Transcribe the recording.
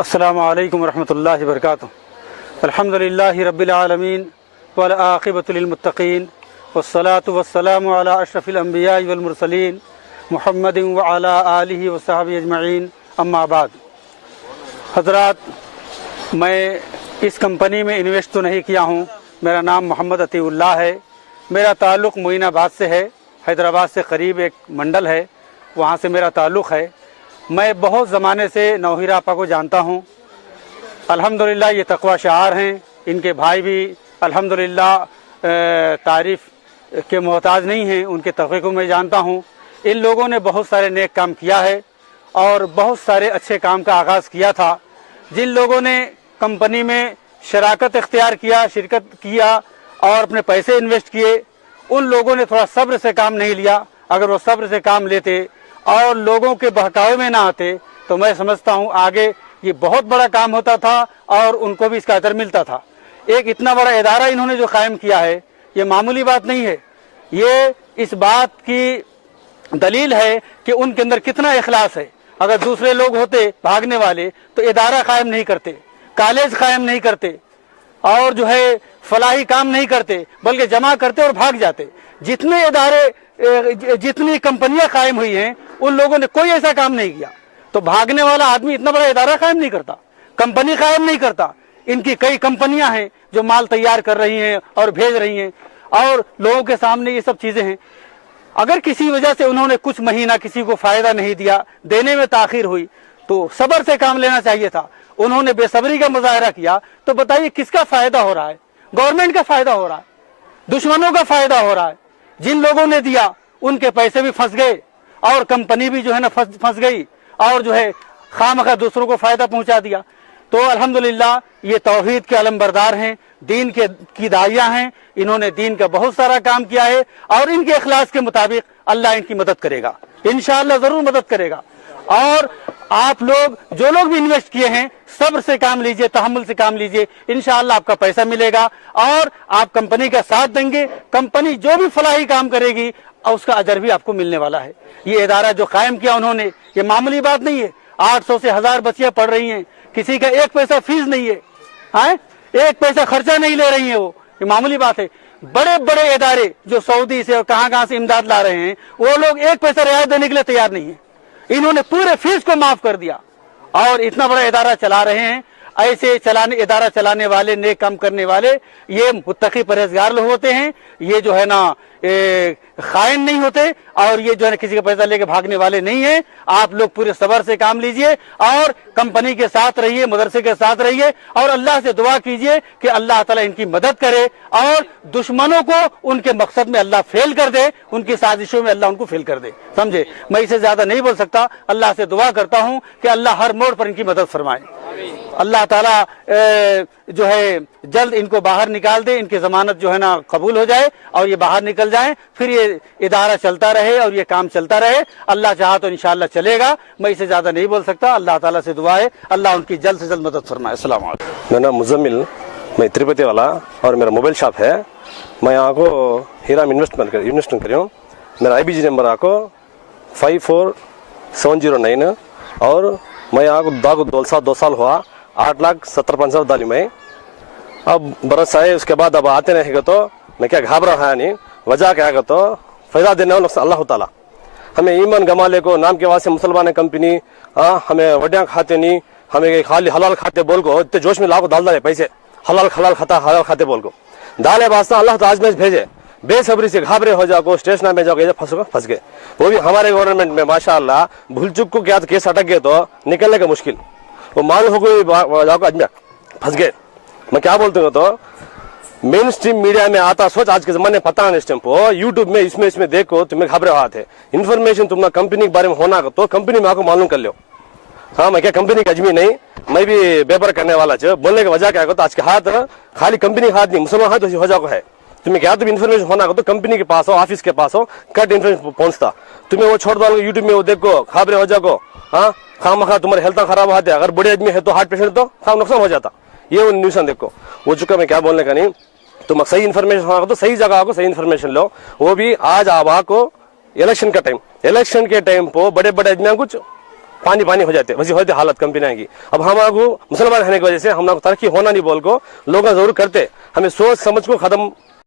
अस्सलामु अलैकुम रहमतुल्लाहि वबरकातुहू। अल्हम्दुलिल्लाहि रब्बिल आलमीन वल आक़िबतु लिल मुत्तक़ीन वस्सलातु वस्सलामु अला अशरफिल अंबियाइ वल मुरसलीन मुहम्मदिन व अला आलिहि व सहबिहि अजमईन, अम्मा बाद। हज़रात, मैं इस कंपनी में इन्वेस्ट तो नहीं किया हूँ। मेरा नाम मोहम्मद अतीउल्लाह है। मेरा ताल्लुक़ मोइनाबाद से है। हैदराबाद से करीब एक मंडल है, वहाँ से मेरा ताल्लुक़ है। मैं बहुत ज़माने से नौहीरा आपा को जानता हूँ। अल्हम्दुलिल्लाह ये तक़वा शार हैं। इनके भाई भी अल्हम्दुलिल्लाह तारीफ़ के मोहताज नहीं हैं। उनके तक़वे को मैं जानता हूँ। इन लोगों ने बहुत सारे नेक काम किया है और बहुत सारे अच्छे काम का आगाज़ किया था। जिन लोगों ने कंपनी में शराकत इख्तियार किया, शिरकत किया और अपने पैसे इन्वेस्ट किए, उन लोगों ने थोड़ा सब्र से काम नहीं लिया। अगर वो सब्र से काम लेते और लोगों के बहकावे में ना आते तो मैं समझता हूँ आगे ये बहुत बड़ा काम होता था और उनको भी इसका अजर मिलता था। एक इतना बड़ा इदारा इन्होंने जो कायम किया है, ये मामूली बात नहीं है। ये इस बात की दलील है कि उनके अंदर कितना इखलास है। अगर दूसरे लोग होते भागने वाले तो इदारा कायम नहीं करते, कॉलेज कायम नहीं करते और जो है फलाही काम नहीं करते, बल्कि जमा करते और भाग जाते। जितने इदारे, जितनी कंपनियां कायम हुई हैं, उन लोगों ने कोई ऐसा काम नहीं किया। तो भागने वाला आदमी इतना बड़ा इदारा कायम नहीं करता, कंपनी कायम नहीं करता। इनकी कई कंपनियां हैं जो माल तैयार कर रही हैं और भेज रही हैं और लोगों के सामने ये सब चीजें हैं। अगर किसी वजह से उन्होंने कुछ महीना किसी को फायदा नहीं दिया, देने में ताखीर हुई, तो सब्र से काम लेना चाहिए था। उन्होंने बेसब्री का मुजाहरा किया तो बताइए किसका फायदा हो रहा है? गवर्नमेंट का फायदा हो रहा है, दुश्मनों का फायदा हो रहा है। जिन लोगों ने दिया उनके पैसे भी फंस गए और कंपनी भी जो है ना फंस गई और जो है खामखा दूसरों को फायदा पहुंचा दिया। तो अल्हम्दुलिल्लाह ये तौहीद के अलमबरदार हैं, दीन की दाइया हैं। इन्होंने दीन का बहुत सारा काम किया है और इनके इखलास के मुताबिक अल्लाह इनकी मदद करेगा, इंशाअल्लाह जरूर मदद करेगा। और आप लोग जो लोग भी इन्वेस्ट किए हैं, सब्र से काम लीजिए, तहम्मुल से काम लीजिए, इंशाअल्लाह आपका पैसा मिलेगा और आप कंपनी का साथ देंगे। कंपनी जो भी फलाही काम करेगी उसका अजर भी आपको मिलने वाला है। ये इदारा जो कायम किया उन्होंने, ये मामूली बात नहीं है। 800 से 1000 बच्चियां पढ़ रही हैं, किसी का एक पैसा फीस नहीं है, हाँ? एक पैसा खर्चा नहीं ले रही है वो, ये मामूली बात है। बड़े बड़े इदारे जो सऊदी से और कहां से इमदाद ला रहे हैं, वो लोग एक पैसा रियायत देने के लिए तैयार नहीं है। इन्होंने पूरे फीस को माफ कर दिया और इतना बड़ा इदारा चला रहे हैं। ऐसे इदारा चलाने वाले, नेक काम करने वाले, ये मुत्तकी परहेजगार लोग होते हैं। ये जो है ना खाइन नहीं होते और ये जो है किसी का पैसा लेके भागने वाले नहीं है। आप लोग पूरे सब्र से काम लीजिए और कंपनी के साथ रहिए, मदरसे के साथ रहिए और अल्लाह से दुआ कीजिए कि अल्लाह ताला इनकी मदद करे और दुश्मनों को उनके मकसद में अल्लाह फेल कर दे, उनकी साजिशों में अल्लाह उनको फेल कर दे। समझे? मैं इसे ज्यादा नहीं बोल सकता। अल्लाह से दुआ करता हूँ कि अल्लाह हर मोड़ पर इनकी मदद फरमाए। अल्लाह ताला जो है जल्द इनको बाहर निकाल दे, इनकी जमानत जो है ना कबूल हो जाए और ये बाहर निकल जाए, फिर ये इदारा चलता रहे और ये काम चलता रहे। अल्लाह चाहा तो इंशाअल्लाह चलेगा। मैं इसे ज्यादा नहीं बोल सकता। अल्लाह ताला से दुआ है अल्लाह उनकी जल्द से जल्द मदद फरमाए। अस्सलाम वालेकुम। मेरा नाम मुजम्मिल, मैं त्रिपति वाला और मेरा मोबाइल शॉप है। मैं यहाँ को हीरा में इन्वेस्टमेंट कर हूँ। मेरा IBG नंबर आपको 54709 और मैं यहाँ को 2 साल हुआ। 8,70,000 डाली मैं। अब बरस आए, उसके बाद अब आते रहेगा तो मैं क्या घबरा है नहीं। वजह क्या है तो फायदा देने वाला अल्लाह ताला। हमें ईमान गमाले को नाम के वास्ते मुसलमान कंपनी, हमें वड्या खाते नहीं, हमें खाली हलाल खाते बोल को इतने जोश में लाखों डाल डाले पैसे, हलाल खाते बोल को डाले वास्ता अल्लाह तो आजमेज भेजे। बेसब्री से घाबरे हो जाओ, स्टेशन में जाओ, फंस गए। वो भी हमारे गवर्नमेंट में माशाअल्लाह भूल चुक को क्या केस अटक गए तो निकलने का मुश्किल। वो मालूम हो गई जाओ अजमेर फंस गए। मैं क्या बोलता हूँ तो मेन स्ट्रीम मीडिया में आता सोच आज के जमाने पता नहीं। इस टाइम को यूट्यूब में इसमें देखो, तुम्हें घबरे हाथ है। इन्फॉर्मेशन तुम कंपनी के बारे में होना तो कंपनी में आपको मालूम कर लो। हाँ, मैं क्या कंपनी का अजमी नहीं, मैं भी बेबर करने वाला छ। बोलने की वजह क्या है तो आज के हाथ खाली कंपनी हाथ नहीं, मुसलमान हाथ हो जाओ है। तुम्हें क्या तुम इन्फॉर्मेशन होना तो कंपनी के पास हो, ऑफिस के पास हो, कट इन्फॉर्मेशन पहुंचता। तुम्हें वो छोड़ दो यूट्यूब में, वो देखो घबरे हो जाओ। हाँ, खामखा तुम्हारी हेल्थ खराब होते। अगर बड़े आदमी है तो हार्ट पेशेंट तो खाम नुकसान हो जाता। ये वो न्यूज़ देखो वो चुका। मैं क्या बोलने का नहीं, तुम सही इन्फॉर्मेशन होगा तो सही जगह को सही इन्फॉर्मेशन लो। वो भी आज आबा को इलेक्शन का टाइम, इलेक्शन के टाइम पर बड़े बड़े आदमी कुछ पानी पानी हो जाते, वैसी होती हालत कंपनियां की। अब हम आपको मुसलमान रहने की वजह से हम लोग तरक्की होना नहीं बोल को लोग जरूर करते, हमें सोच समझ को खत्म